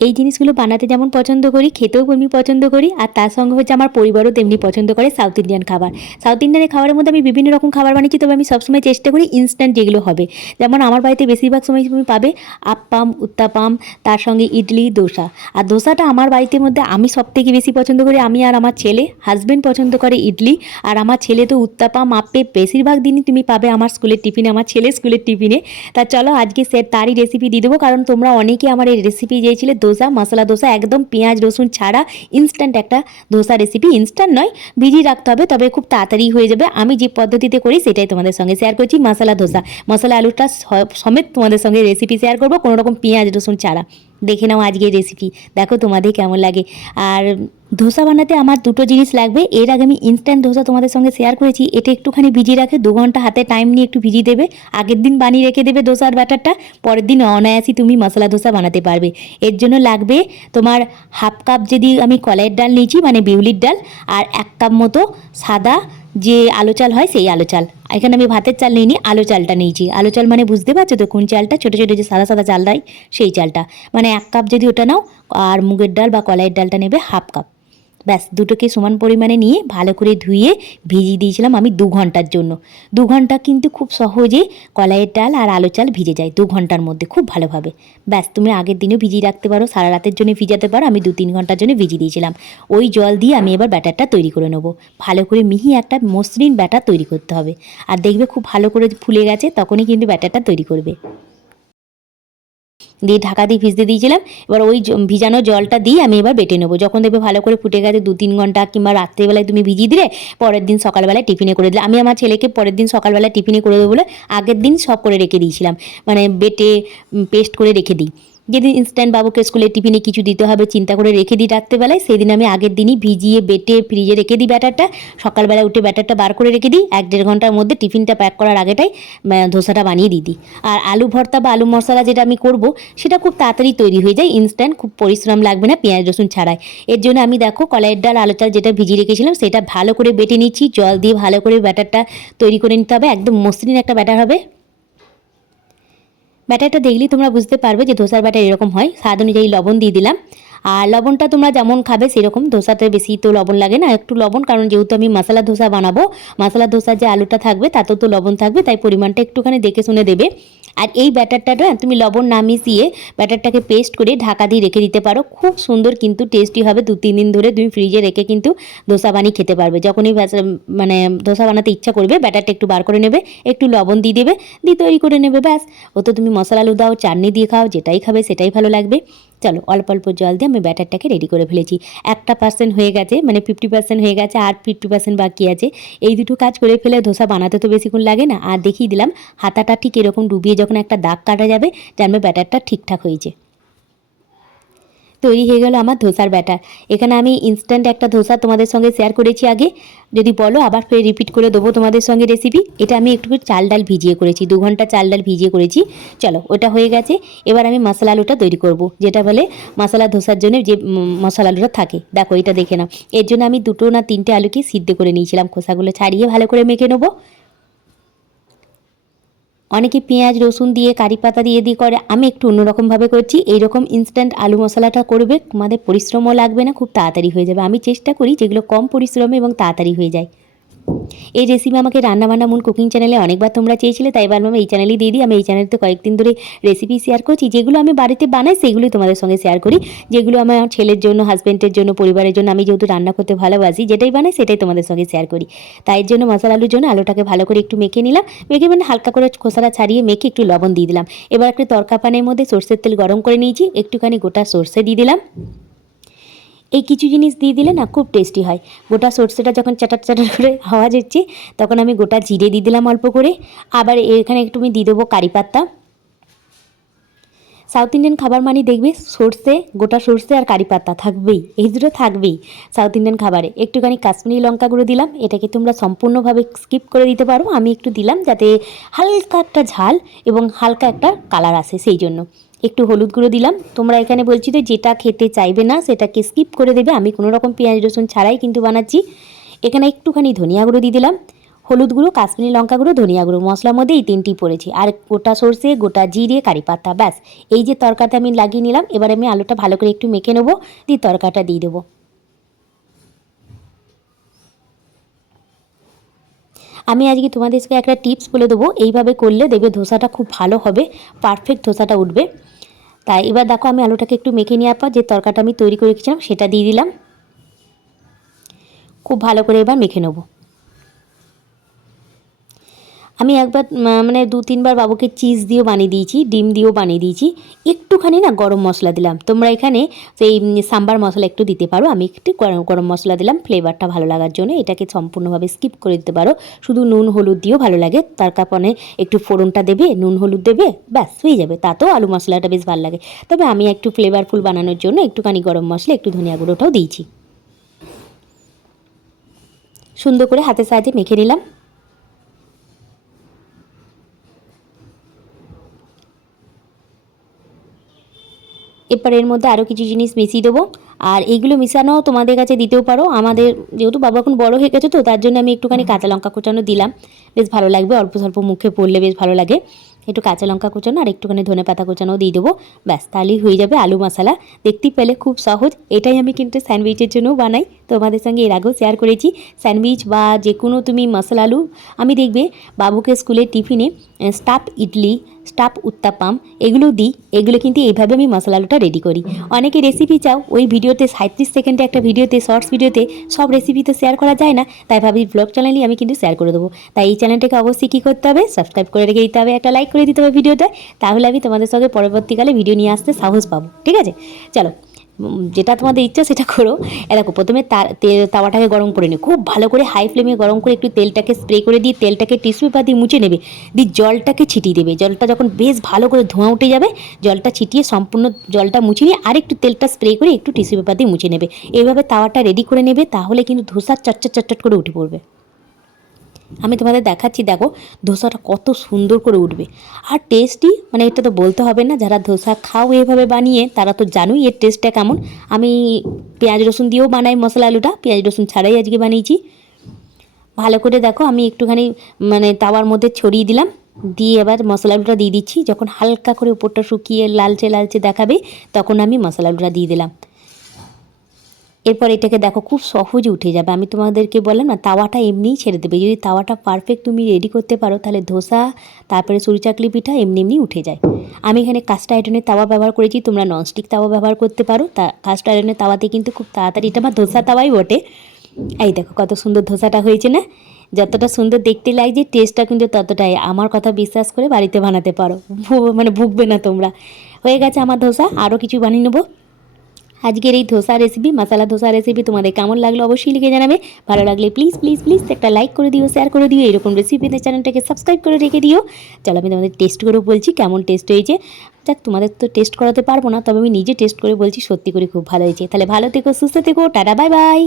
এই জিনিসগুলো বানাতে যেমন পছন্দ করি, খেতেও তেমনি পছন্দ করি, আর তার সঙ্গে হচ্ছে আমার পরিবারও তেমনি পছন্দ করে সাউথ ইন্ডিয়ান খাবার। সাউথ ইন্ডিয়ানের খাবারের মধ্যে আমি বিভিন্ন রকম খাবার বানিয়েছি, তবে আমি সবসময় চেষ্টা করি ইনস্ট্যান্ট যেগুলো হবে। যেমন আমার বাড়িতে বেশিরভাগ সময় তুমি পাবে আপ্পাম, উত্তাপাম, তার সঙ্গে ইডলি, দোসা। আর দোসাটা আমার বাড়িতে মধ্যে আমি সবথেকে বেশি পছন্দ করি, আমি আর আমার ছেলে। হাজব্যান্ড পছন্দ করে ইডলি, আর আমার ছেলে তো উত্তাপাম, আপ্পে বেশিরভাগ দিনই তুমি পাবে আমার স্কুলের টিফিনে, আমার ছেলের স্কুলের টিফিনে। তা চলো আজকে তারই রেসিপি দিয়ে দেবো, কারণ তোমরা অনেকে আমার এই রেসিপি চেয়েছিলে দোসা, মশলা দোসা, একদম পেঁয়াজ রসুন ছাড়া ইনস্ট্যান্ট একটা দোসা রেসিপি। ইনস্ট্যান্ট নয়, ভিজিয়ে রাখতে হবে, তবে খুব তাড়াতাড়ি হয়ে যাবে। আমি যে পদ্ধতিতে করি সেটাই তোমাদের সঙ্গে শেয়ার করছি। মশলা দোসা, মশলা আলুটা সমেত তোমাদের সঙ্গে রেসিপি শেয়ার করবো, কোনো রকম পেঁয়াজ রসুন ছাড়া। দেখে নাও আজকের রেসিপি, দেখো তোমাদের কেমন লাগে। আর ধোসা বানাতে আমার দুটো জিনিস লাগবে। এর আগে আমি ইনস্ট্যান্ট ধোসা তোমাদের সঙ্গে শেয়ার করেছি, এটা একটুখানি ভিজিয়ে রাখে 2 ঘন্টা হাতে টাইম নিয়ে একটু ভিজিয়ে দেবে। আগের দিন বানিয়ে রেখে দেবে ধোসার ব্যাটারটা, পরের দিন অনায়াসই তুমি মশলা ধোসা বানাতে পারবে। এর জন্য লাগবে তোমার হাফ কাপ, যদি আমি কলাইয়ের ডাল নিয়েছি মানে বিউলির ডাল, আর 1 কাপ মতো সাদা যে আলো চাল হয় সেই আলো চাল। এখানে আমি ভাতের চাল নিইনি, আলো চালটা নিয়েছি। আলো চাল মানে বুঝতে পারছো তো কোন চালটা, ছোটো ছোটো যে সাদা সাদা চাল দেয় সেই চালটা। মানে 1 কাপ যদি ওটা নাও, আর মুগের ডাল বা কলাইয়ের ডালটা নেবে হাফ কাপ। ব্যাস, দুটোকে সমান পরিমাণে নিয়ে ভালো করে ধুয়ে ভিজিয়ে দিয়েছিলাম আমি 2 ঘন্টার জন্য। 2 ঘন্টা কিন্তু খুব সহজে কলাইয়ের ডাল আর আলো চাল ভিজে যায় 2 ঘন্টার মধ্যে খুব ভালোভাবে। ব্যাস, তুমি আগের দিনেও ভিজিয়ে রাখতে পারো, সারা রাতের জন্য ভিজাতে পারো। আমি 2-3 ঘন্টার জন্য ভিজিয়ে দিয়েছিলাম। ওই জল দিয়ে আমি এবার ব্যাটারটা তৈরি করে নেবো। ভালো করে মিহি একটা মসৃণ ব্যাটার তৈরি করতে হবে। আর দেখবে খুব ভালো করে ফুলে গেছে, তখনই কিন্তু ব্যাটারটা তৈরি করবে। দিয়ে ঢাকা দিয়ে ভিজতে দিয়েছিলাম। এবার ওই ভিজানো জলটা দিয়ে আমি এবার বেটে নেবো। যখন দেখবে ভালো করে ফুটে গেছে, 2-3 ঘন্টা কিংবা রাত্রেবেলায় তুমি ভিজিয়ে দিলে, পরের দিন সকালবেলায় টিফিনে করে দিলে। আমি আমার ছেলেকে পরের দিন সকালবেলায় টিফিনে করে দেবো বলে আগের দিন সব করে রেখে দিয়েছিলাম, মানে বেটে পেস্ট করে রেখে দিই। যেদিন ইনস্ট্যান্ট বাবুকে স্কুলের টিফিনে কিছু দিতে হবে চিন্তা করে রেখে দিই রাত্রেবেলায়, সেই দিন আমি আগের দিনই ভিজিয়ে বেটে ফ্রিজে রেখে দিই ব্যাটারটা। সকালবেলায় উঠে ব্যাটারটা বার করে রেখে দিই, 1-1.5 ঘন্টার মধ্যে টিফিনটা প্যাক করার আগেটাই ধোসাটা বানিয়ে দিই। আর আলু ভর্তা বা আলু মশলা যেটা আমি করব, সেটা খুব তাড়াতাড়ি তৈরি হয়ে যায়, ইনস্ট্যান্ট, খুব পরিশ্রম লাগবে না পেঁয়াজ রসুন ছাড়াই। এর জন্য আমি দেখো কলাইয়ের ডাল আলু চাল যেটা ভিজিয়ে রেখেছিলাম সেটা ভালো করে বেটে নিচ্ছি, জল দিয়ে ভালো করে ব্যাটারটা তৈরি করে নিতে হবে। একদম মসৃণ একটা ব্যাটার হবে। ব্যাটারটা দেখলেই তোমরা বুঝতে পারবে যে ধোসার ব্যাটার এরকম হয়। স্বাদ অনুযায়ী লবণ দিয়ে দিলাম। আর লবণটা তোমরা যেমন খাবে সেরকম, ধোসাতে বেশি তো লবণ লাগে না, একটু লবণ, কারণ যেহেতু আমি মশলা ধোসা বানাবো, মশলা ধোসার যে আলুটা থাকবে তাতেও তো লবণ থাকবে, তাই পরিমাণটা একটুখানি দেখে শুনে দেবে। আর এই ব্যাটারটা না তুমি লবণ না মিশিয়ে ব্যাটারটাকে পেস্ট করে ঢাকা দিয়ে রেখে দিতে পারো, খুব সুন্দর কিন্তু টেস্টি হবে। 2-3 দিন ধরে তুমি ফ্রিজে রেখে কিন্তু ধোসা বানিয়ে খেতে পারবে। যখনই মানে ধোসা বানাতে ইচ্ছা করবে, ব্যাটারটা একটু বার করে নেবে, একটু লবণ দিয়ে দেবে, দিয়ে তৈরি করে নেবে। ব্যাস, ও তো তুমি মশলা আলু দাও, চাটনি দিয়ে খাও, যেটাই খাবে সেটাই ভালো লাগবে। চলো, অল্প অল্প জল দিয়ে আমি ব্যাটারটাকে রেডি করে ফেলেছি। 1% হয়ে গেছে, মানে 50% হয়ে গেছে, আর 50% বাকি আছে। এই দুটো কাজ করে ফেলে ধোসা বানাতে তো বেশিক্ষণ লাগে না। আর দেখিয়ে দিলাম হাতাটা ঠিক এরকম ডুবিয়ে যখন একটা দাগ কাটা যাবে, জানবে ব্যাটারটা ঠিকঠাক হয়েছে। তৈরি হয়ে গেল আমার ধোসার ব্যাটার। এখানে আমি ইনস্ট্যান্ট একটা ধোসা তোমাদের সঙ্গে শেয়ার করেছি আগে, যদি বলো আবার ফের রিপিট করে দেবো তোমাদের সঙ্গে রেসিপি। এটা আমি একটু চাল ডাল ভিজিয়ে করেছি, 2 ঘন্টা চাল ডাল ভিজিয়ে করেছি। চলো, ওটা হয়ে গেছে। এবার আমি মশলা আলুটা তৈরি করব, যেটা বলে মশলা ধোসার জন্য যে মশলা আলুটা থাকে। দেখো এটা দেখে নাও। এর জন্য আমি 2 না 3টে আলুকে সিদ্ধ করে নিয়েছিলাম, খোসাগুলো ছাড়িয়ে ভালো করে মেখে নেবো। অনেকে পেঁয়াজ রসুন দিয়ে কারি পাতা দিয়ে করে, আমি একটু অন্যরকমভাবে করছি। এইরকম ইনস্ট্যান্ট আলু মশলাটা করবে, তোমাদের পরিশ্রমও লাগবে না, খুব তাড়াতাড়ি হয়ে যাবে। আমি চেষ্টা করি যেগুলো কম পরিশ্রমে এবং তাড়াতাড়ি হয়ে যায়। এই রেসিপি আমাকে রান্নাবান্না মূল কুকিং চ্যানেলে অনেকবার তোমরা চেয়েছিলে, তাই এবার আমি এই চ্যানেলেই দিয়ে দিই। আমি এই চ্যানেলে তো কয়েকদিন ধরে রেসিপি শেয়ার করছি, যেগুলো আমি বাড়িতে বানাই সেগুলোই তোমাদের সঙ্গে শেয়ার করি। যেগুলো আমার ছেলের জন্য, হাজব্যান্ডের জন্য, পরিবারের জন্য, আমি যেহেতু রান্না করতে ভালোবাসি, যেটাই বানাই সেটাই তোমাদের সঙ্গে শেয়ার করি। তাই জন্য মশলা আলুর জন্য আলুটাকে ভালো করে একটু মেখে নিলাম। মেখে মানে হালকা করে খোসাটা ছাড়িয়ে মেখে একটু লবণ দিয়ে দিলাম। এবার একটু তরকা পানের মধ্যে সর্ষের তেল গরম করে নিয়েছি, একটুখানি গোটা সর্ষে দিয়ে দিলাম। এই কিছু জিনিস দিয়ে দিলে না খুব টেস্টি হয়। গোটা সর্ষেটা যখন চাটার চাটার করে আওয়াজ হচ্ছে, তখন আমি গোটা জিরে দিয়ে দিলাম অল্প করে। আবার এখানে একটু আমি দিয়ে দেবো কারি পাতা। সাউথ ইন্ডিয়ান খাবার মানে দেখবে সর্ষে, গোটা সর্ষে আর কারি পাতা থাকবেই, এই দুটো থাকবেই সাউথ ইন্ডিয়ান খাবারে। একটুখানি কাশ্মীরি লঙ্কা গুঁড়ো দিলাম, এটাকে তোমরা সম্পূর্ণভাবে স্কিপ করে দিতে পারো, আমি একটু দিলাম যাতে হালকা একটা ঝাল এবং হালকা একটা কালার আসে, সেই জন্য। একটু হলুদ গুঁড়ো দিলাম। তোমরা এখানে বলছি তো যেটা খেতে চাইবে না সেটাকে স্কিপ করে দেবে, আমি কোনো রকম পেঁয়াজ রসুন ছাড়াই কিন্তু বানাচ্ছি। এখানে একটুখানি ধনিয়া গুঁড়ো দিয়ে দিলাম, হলুদ গুঁড়ো, কাশ্মীরি লঙ্কা গুঁড়ো, ধনিয়া গুঁড়ো, মশলার মধ্যে এই 3টি পড়েছে, আর গোটা সর্ষে, গোটা জিরে, কারি পাতা। ব্যাস এই যে তরকাটা আমি লাগিয়ে নিলাম। এবার আমি আলুটা ভালো করে একটু মেখে নেবো, দিয়ে তরকাটা দিয়ে দেবো। আমি আজকে তোমাদেরকে একটা টিপস বলে দেবো, এইভাবে করলে দেখবে ধোসাটা খুব ভালো হবে, পারফেক্ট ধোসাটা উঠবে। তাই এবার দেখো আমি আলুটাকে একটু মেখে নেওয়ার পর যে তরকাটা আমি তৈরি করে রেখেছিলাম সেটা দিয়ে দিলাম। খুব ভালো করে এবার মেখে নেবো। আমি একবার মানে 2-3 বার বাবুকে চিজ দিয়েও বানিয়ে দিয়েছি, ডিম দিয়েও বানিয়ে দিয়েছি। একটুখানি না গরম মশলা দিলাম, তোমরা এখানে সেই সাম্বার মশলা একটু দিতে পারো, আমি একটু গরম গরম মশলা দিলাম ফ্লেভারটা ভালো লাগার জন্য। এটাকে সম্পূর্ণভাবে স্কিপ করে দিতে পারো, শুধু নুন হলুদ দিয়েও ভালো লাগে। তার কারণে একটু ফোড়নটা দেবে, নুন হলুদ দেবে, ব্যাস হয়ে যাবে। তাতেও আলু মশলাটা বেশ ভালো লাগে। তবে আমি একটু ফ্লেভারফুল বানানোর জন্য একটুখানি গরম মশলা, একটু ধনিয়া গুঁড়োটাও দিয়েছি। সুন্দর করে হাতের সাহায্যে মেখে নিলাম। এরপর এর মধ্যে আরও কিছু জিনিস মিশিয়ে দেবো, আর এইগুলো মিশানো তোমাদের কাছে দিতেও পারো। আমাদের যেহেতু বাবা এখন বড় হয়ে গেছে, তো তার জন্য আমি একটুখানি কাঁচা লঙ্কা কুচানো দিলাম, বেশ ভালো লাগবে। অল্প স্বল্প মুখে পড়লে বেশ ভালো লাগে। একটু কাঁচা লঙ্কা কুচানো আর একটুখানি ধনে পাতা কুচানো দিয়ে দেবো, ব্যাস তাহলেই হয়ে যাবে আলু মশলা। দেখতেই পেলে খুব সহজ। এটাই আমি কিন্তু স্যান্ডউইচের জন্যও বানাই, তোমাদের সঙ্গে এর আগেও শেয়ার করেছি। স্যান্ডউইচ বা যে কোনো তুমি মশলা আলু, আমি দেখবে বাবুকে স্কুলের টিফিনে স্টাফ ইডলি, স্টাফ উত্তাপাম এগুলো দিই। এগুলো কিন্তু এইভাবে আমি মশলা আলুটা রেডি করি। অনেকে রেসিপি চাও, ওই ভিডিওতে 37 সেকেন্ডে একটা ভিডিওতে, শর্টস ভিডিওতে সব রেসিপি তো শেয়ার করা যায় না, তাই ভাবি ব্লগ চ্যানেলই আমি কিন্তু শেয়ার করে দেবো। তাই এই চ্যানেলটাকে অবশ্যই কী করতে হবে, সাবস্ক্রাইব করে রেখে দিতে হবে, একটা লাইক করে দিতে হবে ভিডিওটা, তাহলে আমি তোমাদের সঙ্গে পরবর্তীকালে ভিডিও নিয়ে আসতে সাহস পাবো। ঠিক আছে, চলো যেটা তোমাদের ইচ্ছা সেটা করো। দেখো প্রথমে তাওয়াটাকে গরম করে নিও, খুব ভালো করে হাই ফ্লেমে গরম করে একটু তেলটাকে স্প্রে করে দিয়ে তেলটাকে টিস্যু পেপার দিয়ে মুছে নেবে, দিয়ে জলটাকে ছিটিয়ে দেবে। জলটা যখন বেশ ভালো করে ধোঁয়া উঠে যাবে, জলটা ছিটিয়ে সম্পূর্ণ জলটা মুছে নিয়ে আরেকটু তেলটা স্প্রে করে একটু টিস্যু পেপার দিয়ে মুছে নেবে। এইভাবে তাওয়াটা রেডি করে নেবে, তাহলে কিন্তু ধোসার চটচট চটচট করে উঠে পড়বে। আমি তোমাদের দেখাচ্ছি, দেখো ধোসাটা কত সুন্দর করে উঠবে আর টেস্টি, মানে এটা তো বলতে হবে না, যারা ধোসা খাও এভাবে বানিয়ে তারা তো জানোই এর টেস্টটা কেমন। আমি পেঁয়াজ রসুন দিয়েও বানাই মশলা আলুটা, পেঁয়াজ রসুন ছাড়াই আজকে বানিয়েছি। ভালো করে দেখো আমি একটুখানি মানে তাওয়ার মধ্যে ছড়িয়ে দিলাম, দিয়ে এবার মশলা আলুটা দিয়ে দিচ্ছি। যখন হালকা করে উপরটা শুকিয়ে লালচে লালচে দেখাবে, তখন আমি মশলা আলুটা দিয়ে দিলাম। এরপর এটাকে দেখো খুব সহজে উঠে যাবে। আমি তোমাদেরকে বললাম না, তাওয়াটা এমনিই ছেড়ে দেবে। যদি তাওয়াটা পারফেক্ট তুমি রেডি করতে পারো, তাহলে ধোসা তারপরে সুজি চাকলি পিঠা এমনি এমনি উঠে যায়। আমি এখানে কাস্ট আয়রনের তাওয়া ব্যবহার করেছি, তোমরা ননস্টিক তাওয়া ব্যবহার করতে পারো। কাস্ট আয়রনের তাওয়াতে কিন্তু খুব তাড়াতাড়ি, এটা আমার ধোসা তাওয়াই বটে। এই দেখো কত সুন্দর ধোসাটা হয়েছে না, যতটা সুন্দর দেখতে লাগছে টেস্টটা কিন্তু ততটাই। আমার কথা বিশ্বাস করে বাড়িতে বানাতে পারো, মানে ভুগবে না তোমরা। হয়ে গেছে আমার ধোসা, আরও কিছু বানিয়ে নেবো। আজকের এই ধোসা রেসিপি, মশলা ধোসা রেসিপি তোমাদের কেমন লাগলো অবশ্যই লিখে জানাবে। ভালো লাগলে প্লিজ প্লিজ প্লিজ একটা লাইক করে দিও, শেয়ার করে দিও। এরকম রেসিপিতে চ্যানেলটাকে সাবস্ক্রাইব করে রেখে দিও। চলো আমি তোমাদের টেস্ট করে বলছি কেমন টেস্ট হয়েছে। যাক তোমাদের তো টেস্ট করাতে পারবো না, তবে আমি নিজে টেস্ট করে বলছি সত্যি করে খুব ভালো হয়েছে। তাহলে ভালো থেকো, সুস্থ থেকো, টাটা, বাই বাই।